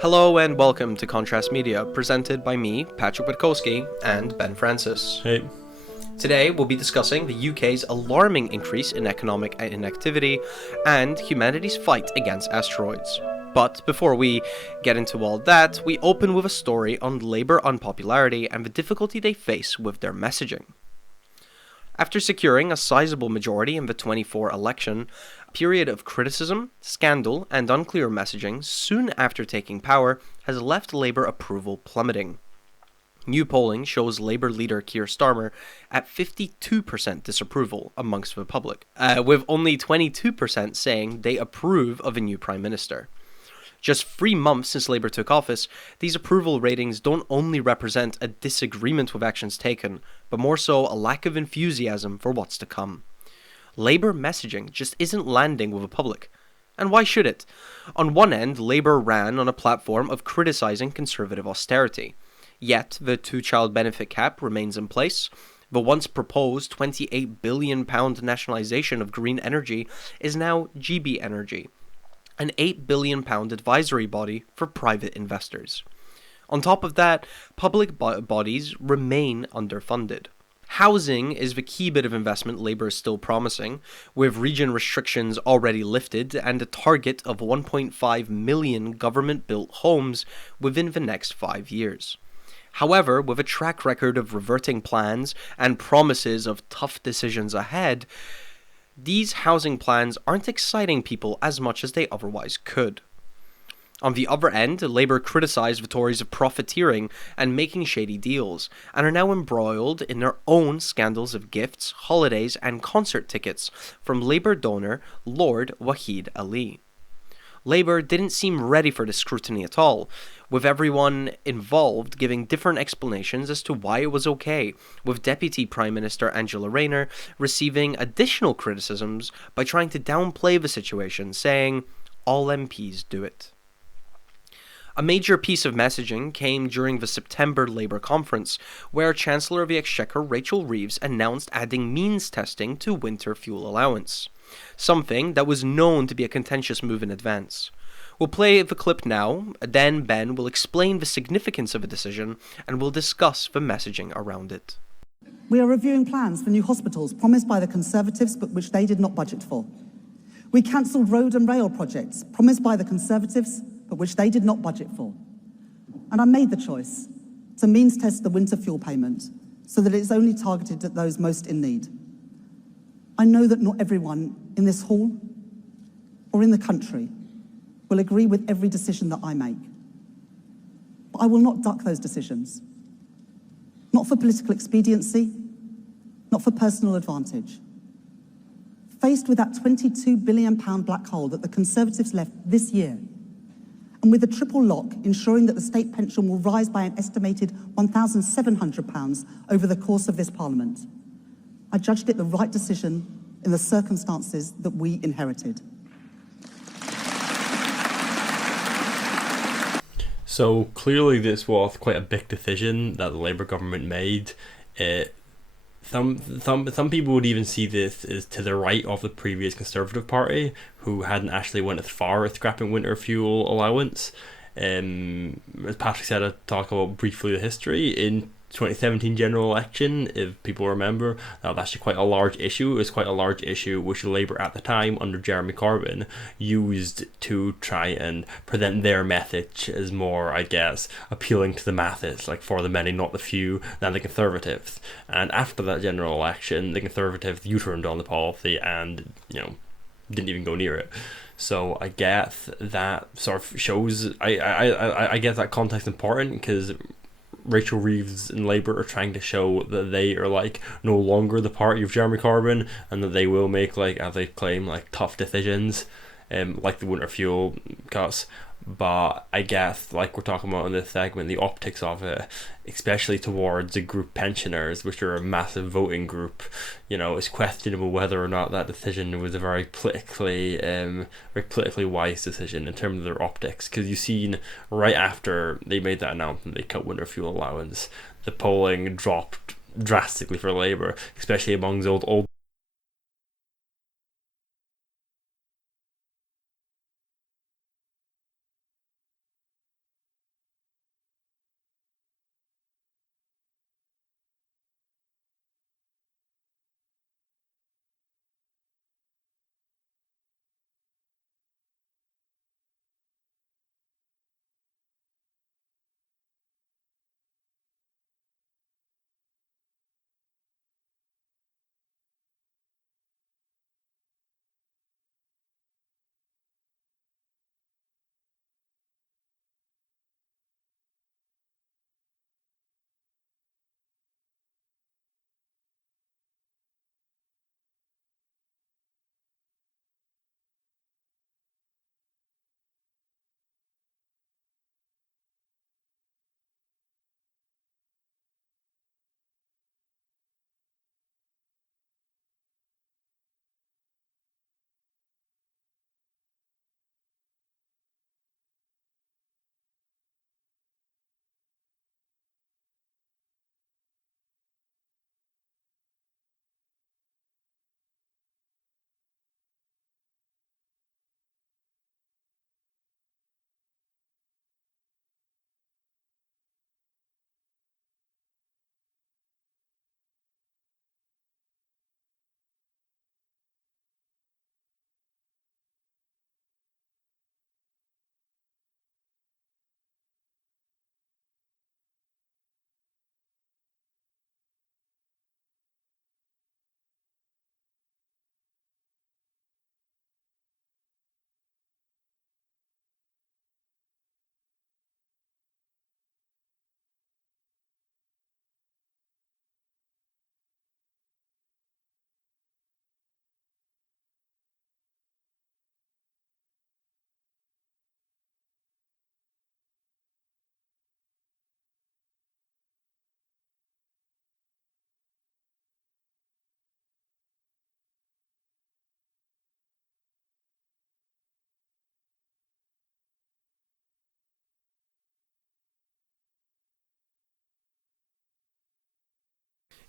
Hello and welcome to Contrast Media, presented by me, Patrick Witkowski, and Ben Francis. Hey. Today we'll be discussing the UK's alarming increase in economic inactivity and humanity's fight against asteroids. But before we get into all that, we open with a story on Labour unpopularity and the difficulty they face with their messaging. After securing a sizable majority in the 24 election, a period of criticism, scandal, and unclear messaging soon after taking power has left Labour approval plummeting. New polling shows Labour leader Keir Starmer at 52% disapproval amongst the public, with only 22% saying they approve of a new Prime Minister. Just 3 months since Labour took office, these approval ratings don't only represent a disagreement with actions taken, but more so a lack of enthusiasm for what's to come. Labour messaging just isn't landing with the public. And why should it? On one end, Labour ran on a platform of criticising conservative austerity. Yet, the two-child benefit cap remains in place. The once proposed £28 billion nationalisation of green energy is now GB Energy, an £8 billion advisory body for private investors. On top of that, public bodies remain underfunded. Housing is the key bit of investment Labour is still promising, with region restrictions already lifted and a target of 1.5 million government-built homes within the next 5 years. However, with a track record of reverting plans and promises of tough decisions ahead, these housing plans aren't exciting people as much as they otherwise could. On the other end, Labour criticised the Tories of profiteering and making shady deals, and are now embroiled in their own scandals of gifts, holidays, and concert tickets from Labour donor Lord Wahid Ali. Labour didn't seem ready for this scrutiny at all, with everyone involved giving different explanations as to why it was okay, with Deputy Prime Minister Angela Rayner receiving additional criticisms by trying to downplay the situation, saying, "All MPs do it." A major piece of messaging came during the September Labour conference, where Chancellor of the Exchequer Rachel Reeves announced adding means testing to winter fuel allowance, something that was known to be a contentious move in advance. We'll play the clip now, then Ben will explain the significance of the decision, and we'll discuss the messaging around it. We are reviewing plans for new hospitals promised by the Conservatives but which they did not budget for. We cancelled road and rail projects promised by the Conservatives but which they did not budget for. And I made the choice to means test the winter fuel payment so that it is only targeted at those most in need. I know that not everyone in this hall or in the country will agree with every decision that I make. But I will not duck those decisions. Not for political expediency, not for personal advantage. Faced with that £22 billion black hole that the Conservatives left this year, and with a triple lock ensuring that the state pension will rise by an estimated £1,700 over the course of this Parliament, I judged it the right decision in the circumstances that we inherited. So clearly this was quite a big decision that the Labour government made. Some people would even see this as to the right of the previous Conservative Party, who hadn't actually went as far as scrapping winter fuel allowance. As Patrick said, I talk about briefly the history. In 2017 general election, if people remember, that was actually quite a large issue. It was quite a large issue which Labour at the time, under Jeremy Corbyn, used to try and present their message as more, I guess, appealing to the masses, like for the many, not the few, than the Conservatives. And after that general election, the Conservatives U-turned on the policy and, didn't even go near it. So I guess that sort of shows, I guess that context important, because Rachel Reeves and Labour are trying to show that they are no longer the party of Jeremy Corbyn, and that they will make, as they claim, tough decisions, like the winter fuel cuts. But I guess, like we're talking about in this segment, the optics of it, especially towards the group pensioners, which are a massive voting group, it's questionable whether or not that decision was a very politically wise decision in terms of their optics. Because you've seen right after they made that announcement, they cut winter fuel allowance, the polling dropped drastically for Labour, especially among those old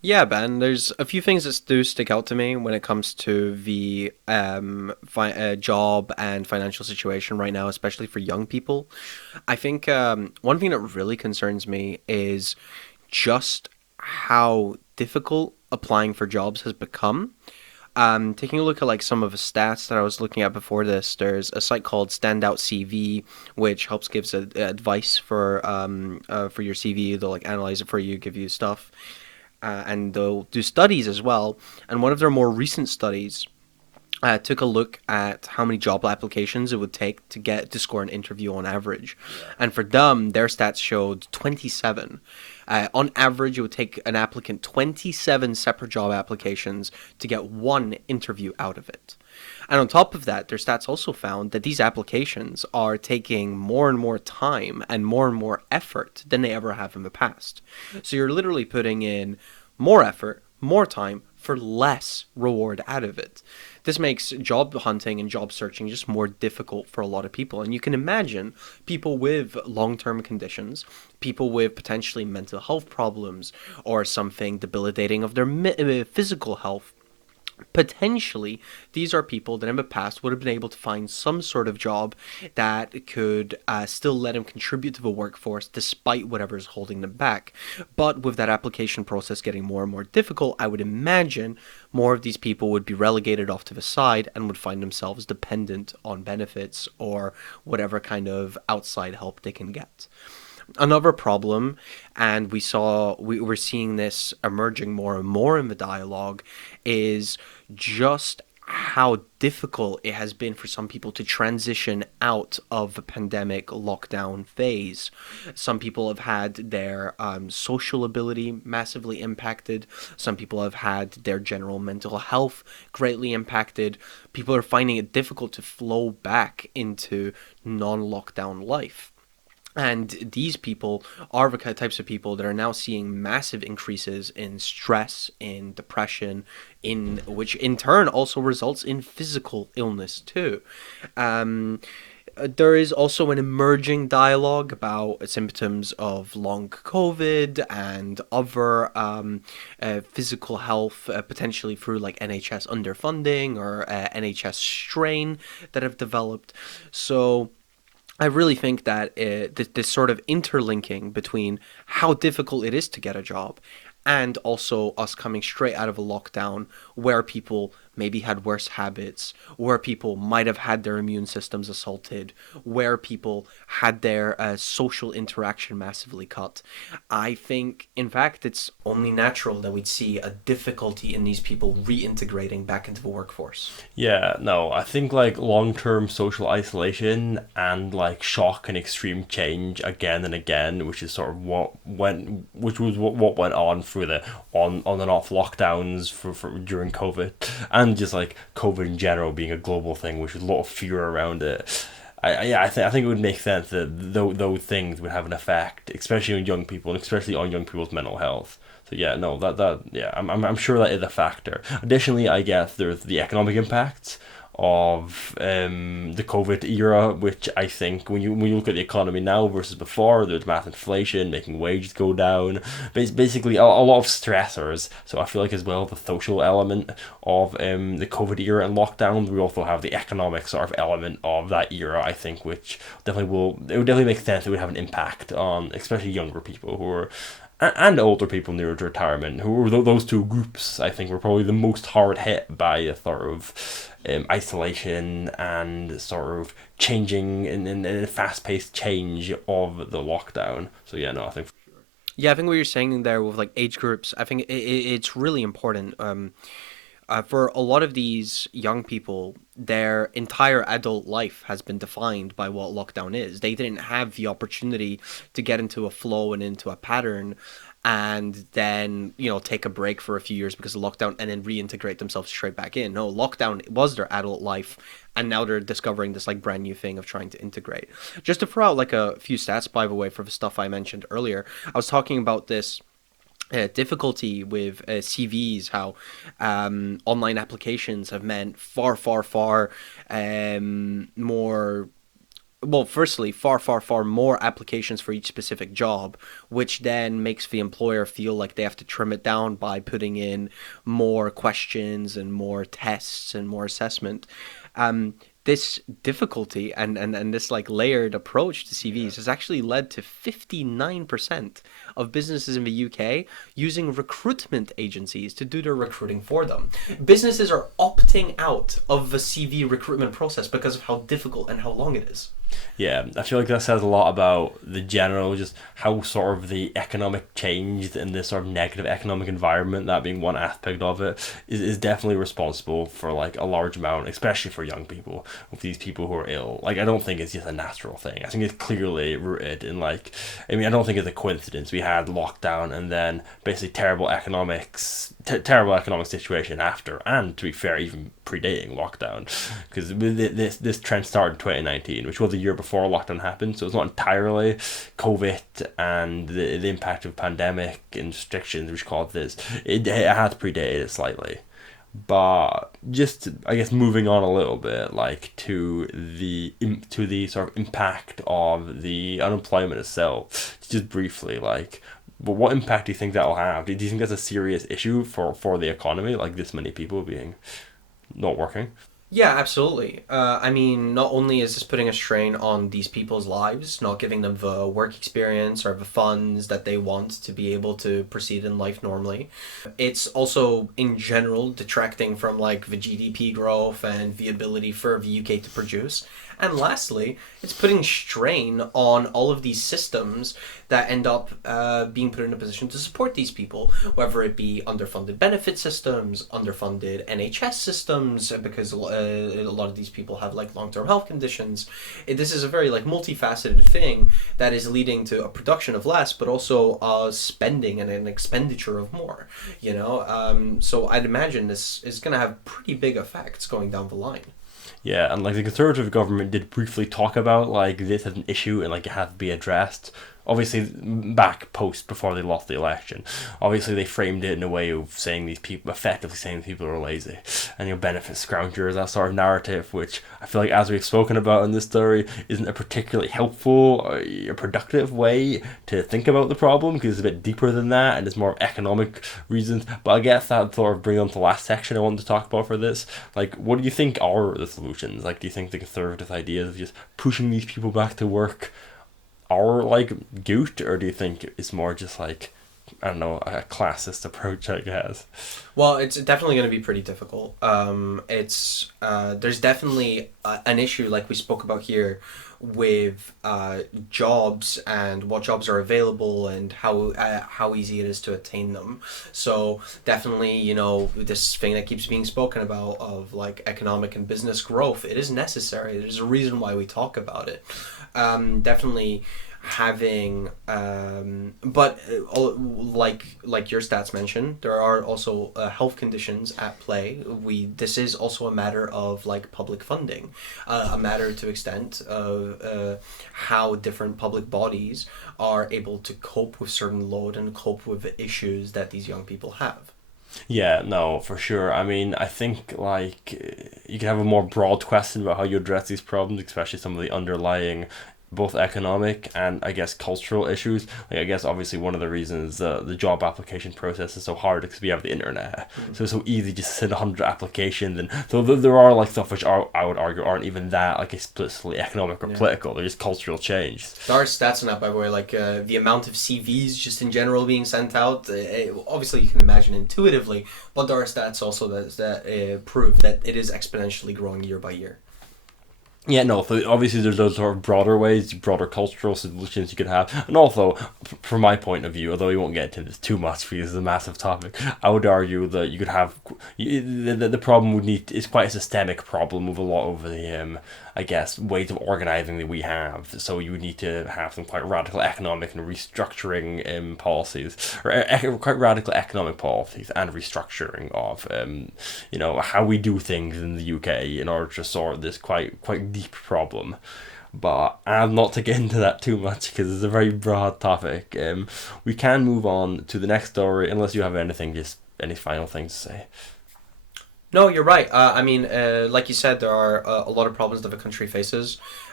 Yeah, Ben, there's a few things that do stick out to me when it comes to the job and financial situation right now, especially for young people. I think one thing that really concerns me is just how difficult applying for jobs has become. Taking a look at like some of the stats that I was looking at before this, there's a site called Standout CV, which helps gives advice for your CV. They'll like analyze it for you, give you stuff, and they'll do studies as well. And one of their more recent studies took a look at how many job applications it would take to score an interview on average, and for them, their stats showed 27. On average, it would take an applicant 27 separate job applications to get one interview out of it. And on top of that, their stats also found that these applications are taking more and more time and more effort than they ever have in the past. So you're literally putting in more effort, more time for less reward out of it. This makes job hunting and job searching just more difficult for a lot of people. And you can imagine people with long term conditions, people with potentially mental health problems, or something debilitating of their physical health. Potentially, these are people that in the past would have been able to find some sort of job that could still let them contribute to the workforce despite whatever is holding them back. But with that application process getting more and more difficult, I would imagine more of these people would be relegated off to the side and would find themselves dependent on benefits or whatever kind of outside help they can get. Another problem, and we're seeing this emerging more and more in the dialogue, is just how difficult it has been for some people to transition out of the pandemic lockdown phase. Some people have had their social ability massively impacted. Some people have had their general mental health greatly impacted. People are finding it difficult to flow back into non-lockdown life. And these people are the types of people that are now seeing massive increases in stress, in depression, in which in turn also results in physical illness too. Um, there is also an emerging dialogue about symptoms of long COVID and other physical health, potentially through like NHS underfunding or NHS strain that have developed. So I really think that this sort of interlinking between how difficult it is to get a job and also us coming straight out of a lockdown where people maybe had worse habits, where people might have had their immune systems assaulted, where people had their social interaction massively cut. I think, in fact, it's only natural that we'd see a difficulty in these people reintegrating back into the workforce. Yeah, no, I think like long term social isolation and like shock and extreme change again and again, which is sort of which was what went on through the on and off lockdowns for during COVID, and just like COVID in general being a global thing, which was a lot of fear around it. I think it would make sense that those things would have an effect, especially on young people, and especially on young people's mental health. So yeah, no, I'm sure that is a factor. Additionally, I guess there's the economic impacts of the COVID era, which I think when you look at the economy now versus before, there's mass inflation, making wages go down, basically a lot of stressors. So I feel like as well the social element of the COVID era and lockdowns, we also have the economic sort of element of that era. I think which it would definitely make sense. It would have an impact on especially younger people who are and older people near retirement, who were those two groups, I think, were probably the most hard hit by a sort of isolation and sort of changing in a fast paced change of the lockdown. So yeah, no, I think. Yeah, I think what you're saying there with like age groups, I think it's really important. For a lot of these young people, their entire adult life has been defined by what lockdown is. They didn't have the opportunity to get into a flow and into a pattern and then, take a break for a few years because of lockdown and then reintegrate themselves straight back in. No, lockdown was their adult life and now they're discovering this like brand new thing of trying to integrate. Just to throw out like a few stats, by the way, for the stuff I mentioned earlier, I was talking about this difficulty with CVs, how online applications have meant far, far, far more well, firstly, far more applications for each specific job, which then makes the employer feel like they have to trim it down by putting in more questions and more tests and more assessment. Um, this difficulty and this like layered approach to CVs has actually led to 59% of businesses in the UK using recruitment agencies to do their recruiting for them. Businesses are opting out of the CV recruitment process because of how difficult and how long it is. Yeah, I feel like that says a lot about the general, just how sort of the economic change and this sort of negative economic environment, that being one aspect of it, is definitely responsible for like a large amount, especially for young people, of these people who are ill. Like, I don't think it's just a natural thing. I think it's clearly rooted in like, I mean, I don't think it's a coincidence. We had lockdown and then basically terrible economic situation after, and to be fair, even predating lockdown, because this trend started in 2019, which was the year before lockdown happened, so it's not entirely COVID and the impact of pandemic and restrictions which caused this. It has predated it slightly. But just, I guess, moving on a little bit, like to the sort of impact of the unemployment itself, just briefly, like, but what impact do you think that'll have? Do you think that's a serious issue for the economy, like this many people being not working? Yeah, absolutely. I mean, not only is this putting a strain on these people's lives, not giving them the work experience or the funds that they want to be able to proceed in life normally, it's also, in general, detracting from like the GDP growth and the ability for the UK to produce. And lastly, it's putting strain on all of these systems that end up being put in a position to support these people, whether it be underfunded benefit systems, underfunded NHS systems, because a lot of these people have like long-term health conditions. This is a very like multifaceted thing that is leading to a production of less, but also spending and an expenditure of more. So I'd imagine this is going to have pretty big effects going down the line. Yeah, and like the Conservative government did briefly talk about like this as an issue and like it had to be addressed. Obviously, before they lost the election, obviously they framed it in a way of saying effectively saying these people are lazy and benefit scroungers, that sort of narrative, which I feel like, as we've spoken about in this story, isn't a particularly helpful or productive way to think about the problem, because it's a bit deeper than that and it's more economic reasons. But I guess that sort of brings on to the last section I wanted to talk about for this. Like, what do you think are the solutions? Like, do you think the Conservative ideas of just pushing these people back to work are like good, or do you think it's more just like, I don't know, a classist approach, I guess? Well, it's definitely going to be pretty difficult. There's definitely an issue, like we spoke about here, with jobs and what jobs are available and how easy it is to attain them. So definitely, this thing that keeps being spoken about of like economic and business growth, it is necessary. There's a reason why we talk about it. Definitely having but like your stats mentioned, there are also health conditions at play. This is also a matter of like public funding, a matter to extent of how different public bodies are able to cope with certain load and cope with the issues that these young people have. Yeah, no, for sure. I mean, I think like you can have a more broad question about how you address these problems, especially some of the underlying both economic and I guess cultural issues. Like, I guess obviously one of the reasons the job application process is so hard is because we have the internet, so it's so easy just to send 100 applications, and so there are like stuff which I would argue aren't even that like explicitly economic or political. They're just cultural change. There are stats on that, by the way, like the amount of CVs just in general being sent out. Obviously, you can imagine intuitively, but there are stats also that prove that it is exponentially growing year by year. Yeah, no, so obviously there's those sort of broader ways, broader cultural solutions you could have. And also, from my point of view, although we won't get into this too much because it's a massive topic, I would argue that you could have, the problem would need, is quite a systemic problem with a lot of the, I guess, ways of organizing that we have. So you would need to have some quite radical economic and restructuring policies, or quite radical economic policies and restructuring of, how we do things in the UK in order to sort this quite deep problem. But I'm not to get into that too much because it's a very broad topic. We can move on to the next story unless you have any final things to say. No, you're right. I mean, like you said, there are a lot of problems that the country faces,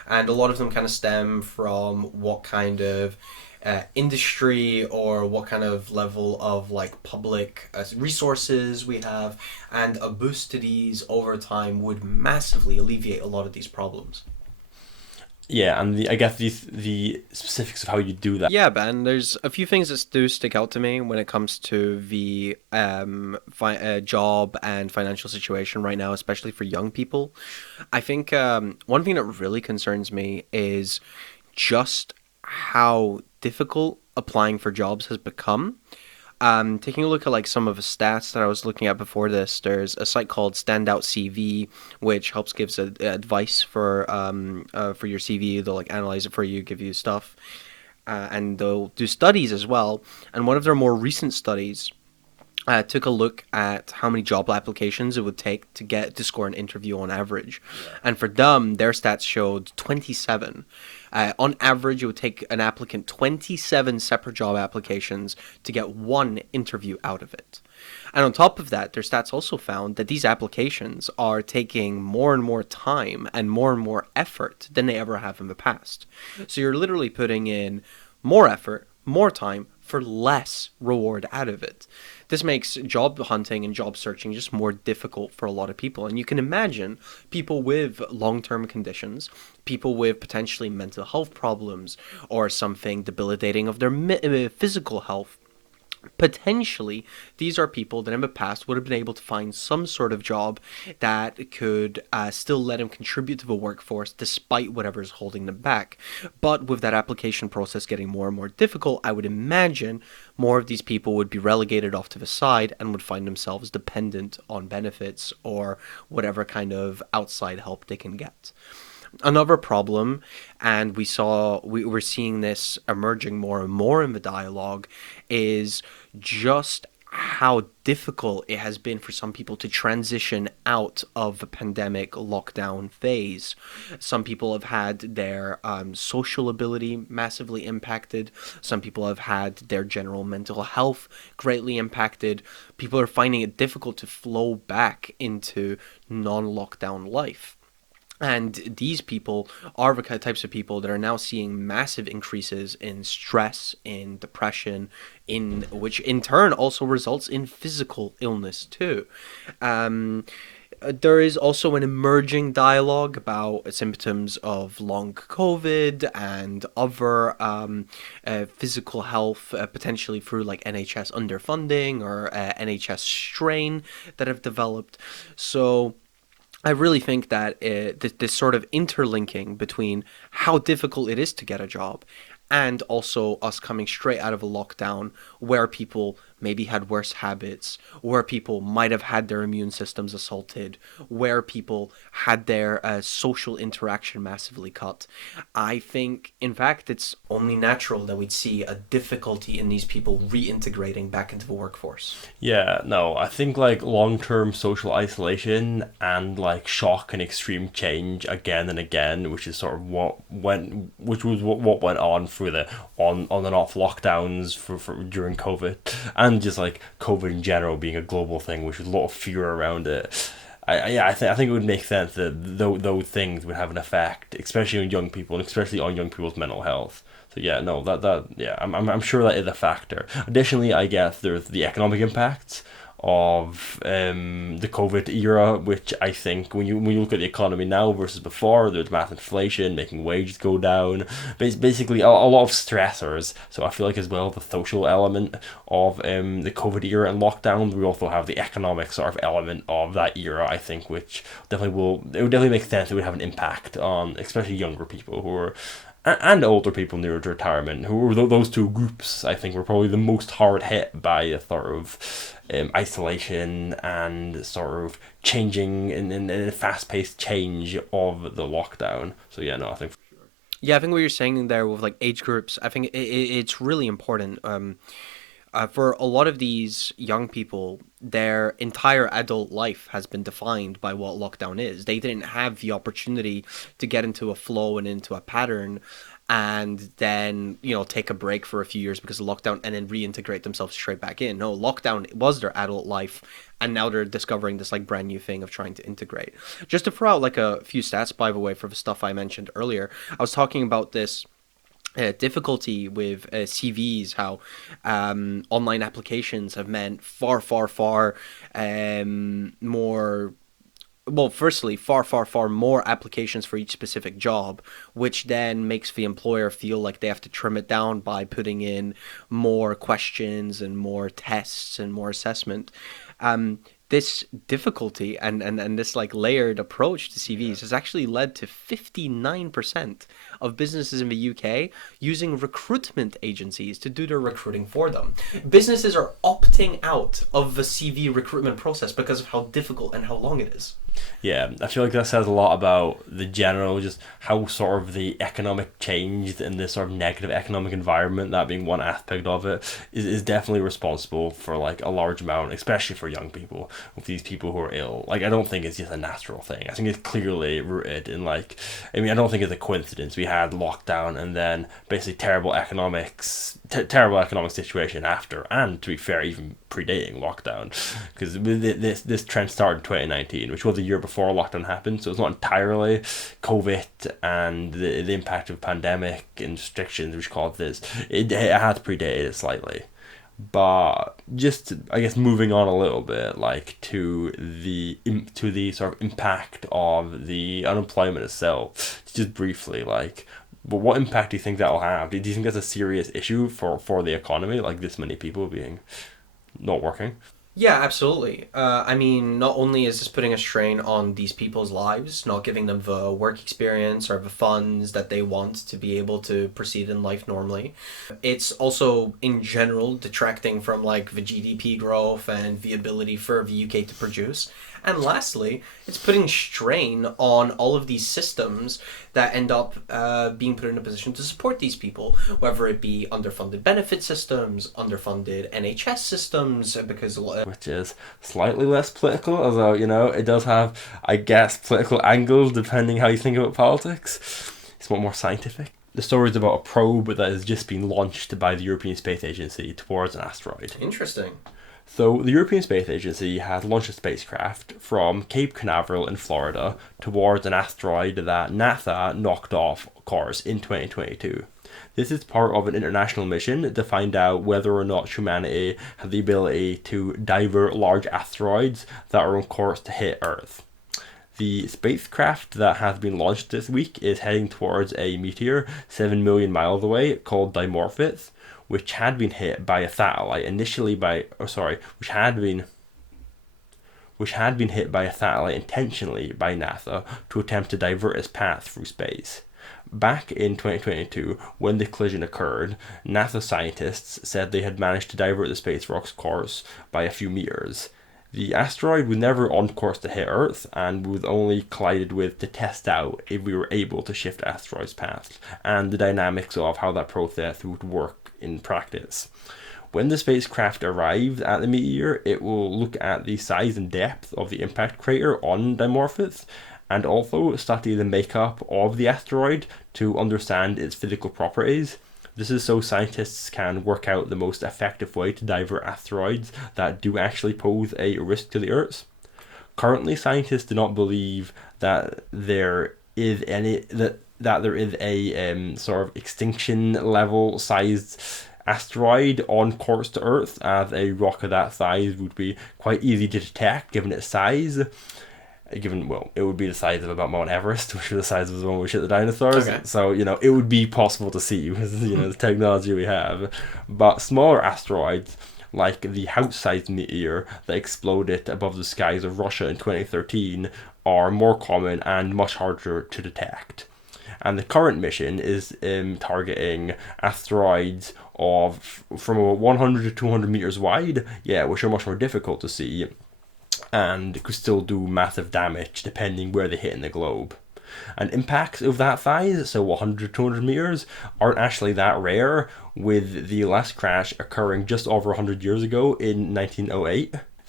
and a lot of them kind of stem from what kind of industry or what kind of level of like public resources we have, and a boost to these over time would massively alleviate a lot of these problems. Yeah, and I guess the specifics of how you do that. Yeah, Ben, there's a few things that do stick out to me when it comes to the job and financial situation right now, especially for young people. I think one thing that really concerns me is just how difficult applying for jobs has become. Taking a look at like some of the stats that I was looking at before this, there's a site called Standout CV, which helps gives advice for your CV. They'll like analyze it for you, give you stuff, and they'll do studies as well. And one of their more recent studies took a look at how many job applications it would take to score an interview on average, and for them, their stats showed 27. On average, it would take an applicant 27 separate job applications to get one interview out of it. And on top of that, their stats also found that these applications are taking more and more time and more effort than they ever have in the past. So you're literally putting in more effort, more time for less reward out of it. This makes job hunting and job searching just more difficult for a lot of people. And you can imagine people with long-term conditions, people with potentially mental health problems or something debilitating of their physical health. Potentially, these are people that in the past would have been able to find some sort of job that could still let them contribute to the workforce despite whatever is holding them back. But with that application process getting more and more difficult, I would imagine more of these people would be relegated off to the side and would find themselves dependent on benefits or whatever kind of outside help they can get. Another problem, and we're seeing this emerging more and more in the dialogue, is just how difficult it has been for some people to transition out of the pandemic lockdown phase. Some people have had their social ability massively impacted. Some people have had their general mental health greatly impacted. People are finding it difficult to flow back into non-lockdown life. And these people are the types of people that are now seeing massive increases in stress, in depression, in which in turn also results in physical illness too. Um, there is also an emerging dialogue about symptoms of long COVID and other physical health, potentially through like NHS underfunding or NHS strain that have developed. So I really think that this sort of interlinking between how difficult it is to get a job and also us coming straight out of a lockdown where people maybe had worse habits, where people might have had their immune systems assaulted, where people had their social interaction massively cut. I think, in fact, it's only natural that we'd see a difficulty in these people reintegrating back into the workforce. Yeah, no, I think like long-term social isolation and like shock and extreme change again and again, which is sort of which was what went on through the on and off lockdowns for during COVID, and just like COVID in general being a global thing, which was a lot of fear around it. I think it would make sense that those things would have an effect, especially on young people and especially on young people's mental health. So yeah, no, that yeah, I'm sure that is a factor. Additionally, I guess there's the economic impacts of the COVID era, which I think when you look at the economy now versus before, there's mass inflation, making wages go down, basically a lot of stressors. So I feel like as well the social element of the COVID era and lockdown, we also have the economic sort of element of that era. I think which it would definitely make sense. It would have an impact on especially younger people who are and older people near retirement, who were those two groups, I think, were probably the most hard hit by a sort of isolation and sort of changing in a fast paced change of the lockdown. So yeah, no, I think. Yeah, I think what you're saying there with like age groups, I think it's really important. For a lot of these young people, their entire adult life has been defined by what lockdown is. They didn't have the opportunity to get into a flow and into a pattern and then, take a break for a few years because of lockdown and then reintegrate themselves straight back in. No, lockdown was their adult life, and now they're discovering this like brand new thing of trying to integrate. Just to throw out like a few stats, by the way, for the stuff I mentioned earlier, I was talking about this difficulty with CVs, how online applications have meant far, far, far more. Well, firstly, far, far, far more applications for each specific job, which then makes the employer feel like they have to trim it down by putting in more questions and more tests and more assessment. This difficulty and this like layered approach to CVs has actually led to 59% of businesses in the UK using recruitment agencies to do their recruiting for them. Businesses are opting out of the CV recruitment process because of how difficult and how long it is. Yeah, I feel like that says a lot about the general, just how sort of the economic change and this sort of negative economic environment, that being one aspect of it, is definitely responsible for like a large amount, especially for young people, with these people who are ill. Like, I don't think it's just a natural thing. I think it's clearly rooted in like, I don't think it's a coincidence. We had lockdown and then basically terrible economic situation after, and to be fair, even predating lockdown, because this trend started in 2019, which was the year before lockdown happened, so it's not entirely COVID and the impact of pandemic and restrictions which caused this. It has predated it slightly. But just, I guess, moving on a little bit, like to the sort of impact of the unemployment itself, just briefly, like, but what impact do you think that will have? Do you think that's a serious issue for the economy, like this many people being not working? Yeah, absolutely. Not only is this putting a strain on these people's lives, not giving them the work experience or the funds that they want to be able to proceed in life normally, it's also, in general, detracting from like the GDP growth and the ability for the UK to produce. And lastly, it's putting strain on all of these systems that end up being put in a position to support these people, whether it be underfunded benefit systems, underfunded NHS systems, because which is slightly less political, although, it does have, I guess, political angles depending how you think about politics. It's more scientific. The story is about a probe that has just been launched by the European Space Agency towards an asteroid. Interesting. So the European Space Agency has launched a spacecraft from Cape Canaveral in Florida towards an asteroid that NASA knocked off course in 2022. This is part of an international mission to find out whether or not humanity has the ability to divert large asteroids that are on course to hit Earth. The spacecraft that has been launched this week is heading towards a meteor 7 million miles away called Dimorphos, which had been hit by a satellite which had been hit by a satellite intentionally by NASA to attempt to divert its path through space. Back in 2022, when the collision occurred, NASA scientists said they had managed to divert the space rock's course by a few meters. The asteroid was never on course to hit Earth and was only collided with to test out if we were able to shift asteroids' paths and the dynamics of how that process would work in practice. When the spacecraft arrives at the meteor, it will look at the size and depth of the impact crater on Dimorphos and also study the makeup of the asteroid to understand its physical properties. This is so scientists can work out the most effective way to divert asteroids that do actually pose a risk to the Earth. Currently, scientists do not believe that there is a sort of extinction level sized asteroid on course to Earth, as a rock of that size would be quite easy to detect given its size. It would be the size of about Mount Everest, which was the size of the one which hit the dinosaurs. Okay. So, it would be possible to see with, the technology we have. But smaller asteroids, like the house-sized meteor that exploded above the skies of Russia in 2013, are more common and much harder to detect. And the current mission is targeting asteroids from about 100 to 200 meters wide, which are much more difficult to see, and could still do massive damage depending where they hit in the globe. And impacts of that size, so 100 200 meters, aren't actually that rare, with the last crash occurring just over 100 years ago in 1908.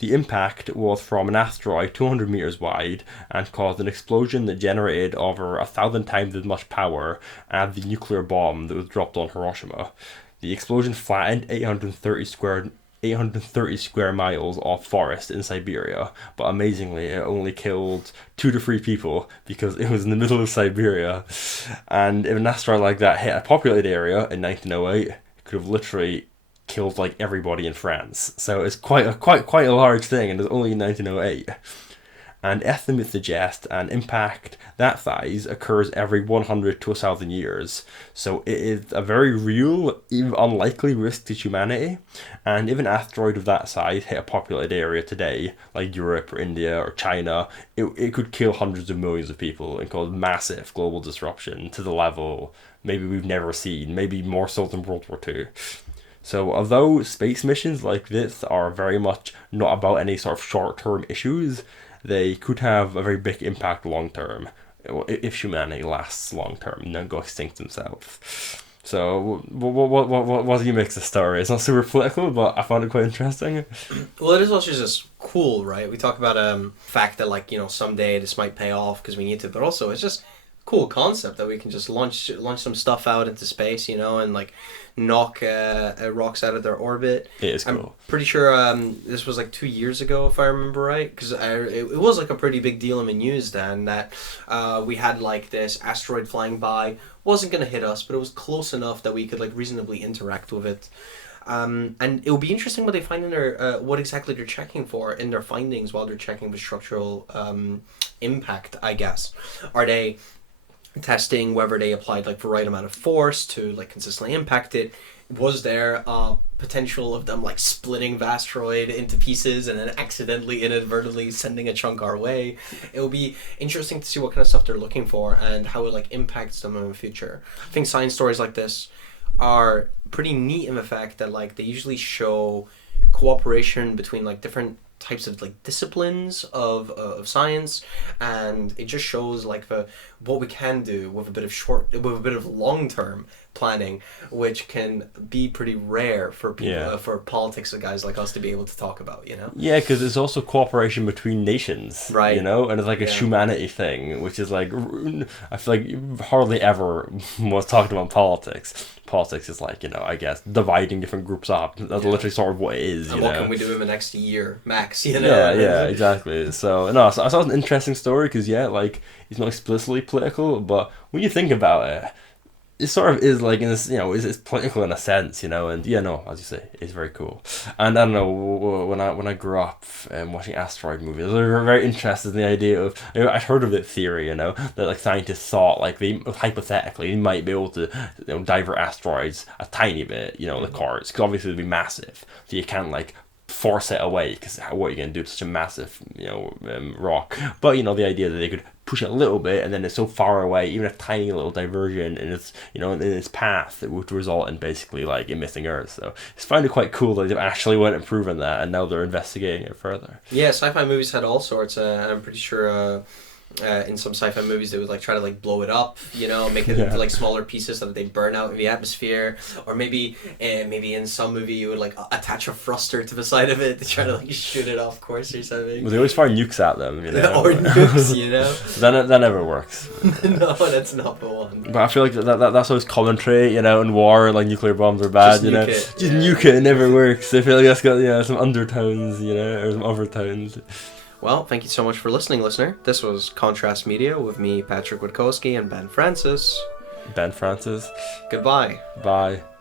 The impact was from an asteroid 200 meters wide and caused an explosion that generated over 1,000 times as much power as the nuclear bomb that was dropped on Hiroshima. The explosion flattened 830 square miles of forest in Siberia, but amazingly it only killed 2 to 3 people because it was in the middle of Siberia. And if an asteroid like that hit a populated area in 1908, it could have literally killed like everybody in France. So it's quite a large thing, and it was only in 1908. And estimates suggest an impact that size occurs every 100 to 1,000 years. So it is a very real, even unlikely risk to humanity. And if an asteroid of that size hit a populated area today, like Europe or India or China, it could kill hundreds of millions of people and cause massive global disruption to the level maybe we've never seen, maybe more so than World War II. So although space missions like this are very much not about any sort of short-term issues, they could have a very big impact long-term, if humanity lasts long-term and don't go extinct themselves. So what do you make of the story? It's not super political, but I found it quite interesting. Well, it is also just cool, right? We talk about fact that, like, you know, someday this might pay off because we need to, but also it's just cool concept that we can just launch some stuff out into space, you know, and like knock rocks out of their orbit. It is cool. I'm pretty sure this was like 2 years ago, if I remember right, because it was like a pretty big deal in the news then that we had like this asteroid flying by, wasn't going to hit us, but it was close enough that we could like reasonably interact with it. And it will be interesting what they find in their what exactly they're checking for in their findings while they're checking the structural impact, I guess. Are they testing whether they applied like the right amount of force to like consistently impact it? Was there potential of them like splitting the asteroid into pieces and then accidentally, inadvertently sending a chunk our way? It will be interesting to see what kind of stuff they're looking for and how it like impacts them in the future. I think science stories like this are pretty neat in the fact that like they usually show cooperation between like different types of like disciplines of science, and it just shows like what we can do with a bit of long-term planning, which can be pretty rare for people, for politics guys like us to be able to talk about, you know? Yeah, because it's also cooperation between nations, right? You know, and it's like a humanity thing, which is like, I feel like hardly ever was talked about politics. Politics is like, you know, I guess dividing different groups up. That's literally sort of what it is. And you what know? can we do in the next year max? You know? Yeah, exactly. So no, so I thought it was an interesting story because like it's not explicitly political, but when you think about it, it sort of is like in this, you know, it's political in a sense, you know, and as you say, it's very cool. And I don't know, when I grew up watching asteroid movies, I was very interested in the idea of, you know, I'd heard of the theory, you know, that like scientists thought like they hypothetically might be able to, you know, divert asteroids a tiny bit, you know, the cores, because obviously it'd be massive, so you can't like force it away because what are you going to do to such a massive, you know, rock? But you know, the idea that they could push it a little bit and then it's so far away, even a tiny little diversion in its, you know, in its path, it would result in basically like it missing Earth. So it's found it quite cool that they've actually went and proven that, and now they're investigating it further. Yeah, sci-fi movies had all sorts, and I'm pretty sure in some sci-fi movies they would like try to like blow it up, you know, make it into like smaller pieces so that they burn out in the atmosphere, or maybe in some movie you would like attach a thruster to the side of it to try to like shoot it off course or something. Well, they always fire nukes at them, you know. Or nukes, you know. that never works. No, that's not the one. But I feel like that's always commentary, you know, in war, like nuclear bombs are bad, you know. Just nuke it, it never works. I feel like that's got, you know, some undertones, you know, or some overtones. Well, thank you so much for listening, listener. This was Contrast Media with me, Patrick Witkowski, and Ben Francis. Ben Francis. Goodbye. Bye.